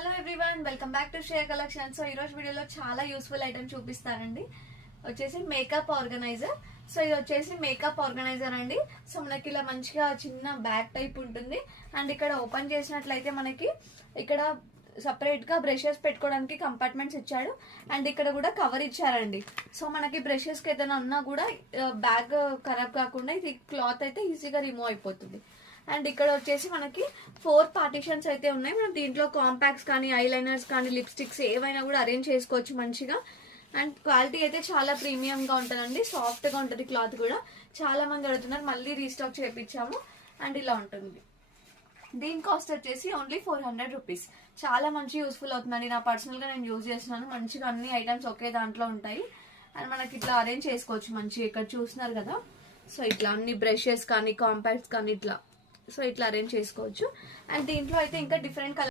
Hello everyone, welcome back to Shreya collection. So ఈ రోజు వీడియోలో చాలా యూస్ఫుల్ ఐటమ్ చూపిస్తానండి. వచ్చేసి మేకప్ ఆర్గనైజర్. సో ఇది వచ్చేసి మేకప్ ఆర్గనైజర్ అండి. సో మనకి ఇలా మంచిగా చిన్న బ్యాగ్ టైప్ ఉంటుంది. అండ్ ఇక్కడ ఓపెన్ చేసినట్లయితే మనకి ఇక్కడ సపరేట్ గా బ్రషెస్ పెట్టుకోవడానికి కంపార్ట్మెంట్స్ ఇచ్చాడు. అండ్ ఇక్కడ కూడా కవర్ ఇచ్చారండి. సో మనకి బ్రషెస్ కి ఏదైనా ఉన్నా కూడా బ్యాగ్ ఖరాబ్ కాకుండా ఇది క్లాత్ అయితే ఈజీగా రిమూవ్ అయిపోతుంది. అండ్ ఇక్కడ వచ్చేసి మనకి 4 పార్టీషన్స్ అయితే ఉన్నాయి. మనం దీంట్లో కాంపాక్ట్స్ కానీ ఐలైనర్స్ కానీ లిప్స్టిక్స్ ఏవైనా కూడా అరేంజ్ చేసుకోవచ్చు మంచిగా. అండ్ క్వాలిటీ అయితే చాలా ప్రీమియం గా ఉంటుందండి, సాఫ్ట్ గా ఉంటుంది. క్లాత్ కూడా చాలా మంది అడుగుతున్నారు, మళ్ళీ రీస్టాక్ చేయించాము. అండ్ ఇలా ఉంటుంది. దీని కాస్ట్ వచ్చేసి ఓన్లీ 400 రూపీస్. చాలా మంచి యూస్ఫుల్ అవుతుందండి. నా పర్సనల్ గా నేను యూజ్ చేస్తున్నాను. మంచిగా అన్ని ఐటమ్స్ ఒకే దాంట్లో ఉంటాయి. అండ్ మనకి ఇట్లా అరేంజ్ చేసుకోవచ్చు మంచిగా. ఇక్కడ చూస్తున్నారు కదా, సో ఇట్లా అన్ని బ్రషెస్ కానీ కాంపాక్ట్స్ కానీ ఇట్లా సో ఇట్లా అరేంజ్ చేసుకోవచ్చు. అండ్ దీంట్లో అయితే ఇంకా డిఫరెంట్